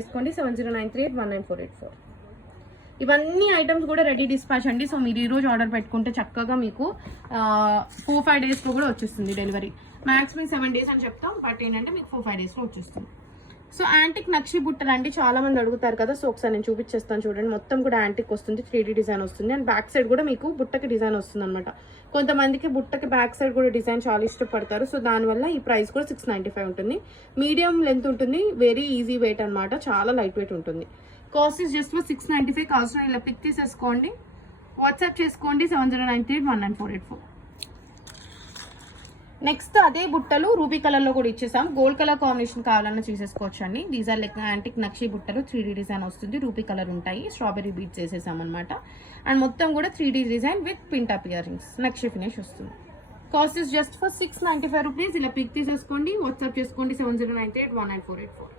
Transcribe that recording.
చేసుకోండి 7093819484. ఇవన్నీ ఐటమ్స్ కూడా రెడీ డిస్పాచ్ అండి. సో మీరు ఈరోజు ఆర్డర్ పెట్టుకుంటే చక్కగా మీకు 4-5 డేస్లో కూడా వచ్చేస్తుంది డెలివరీ. మ్యాక్సిమం 7 డేస్ అని చెప్తాం, బట్ ఏంటంటే మీకు 4-5 డేస్లో వచ్చేస్తుంది. సో యాంటిక్ నక్షి బుట్టలు అండి, చాలా మంది అడుగుతారు కదా. సో ఒకసారి నేను చూపించేస్తాను చూడండి. మొత్తం కూడా యాంటిక్ వస్తుంది, 3D డిజైన్ వస్తుంది. అండ్ బ్యాక్ సైడ్ కూడా మీకు బుట్టకి డిజైన్ వస్తుంది అనమాట. కొంతమందికి బుట్టకి బ్యాక్ సైడ్ కూడా డిజైన్ చాలా ఇష్టపడతారు. సో దానివల్ల ఈ ప్రైస్ కూడా 695 ఉంటుంది. మీడియం లెంత్ ఉంటుంది, వెరీ ఈజీ వెయిట్ అనమాట, చాలా లైట్ వెయిట్ ఉంటుంది. Cost is just 695. కాస్ట్ ఇలా పిక్ తీసేసుకోండి, వాట్సాప్ చేసుకోండి 7093819484. నెక్స్ట్ అదే బుట్టలు రూబీ కలర్ లో కూడా ఇచ్చేసాం. గోల్డ్ కలర్ కాంబినేషన్ కావాలన్నా చూసేసుకోవచ్చు అండి. దీస్ ఆర్ లైక్ యాంటిక్ నక్షి బుట్టలు, 3D డిజైన్ వస్తుంది, రూబీ కలర్ ఉంటాయి. స్ట్రాబెరీ బీట్స్ వేసేసాం అనమాట. అండ్ మొత్తం కూడా 3D design with pin top earrings, నక్షి ఫినిష్ వస్తుంది. Cost is just 695 rupees. ఇలా పిక్ తీసేసుకోండి, వాట్సాప్ చేసుకోండి 7093819484.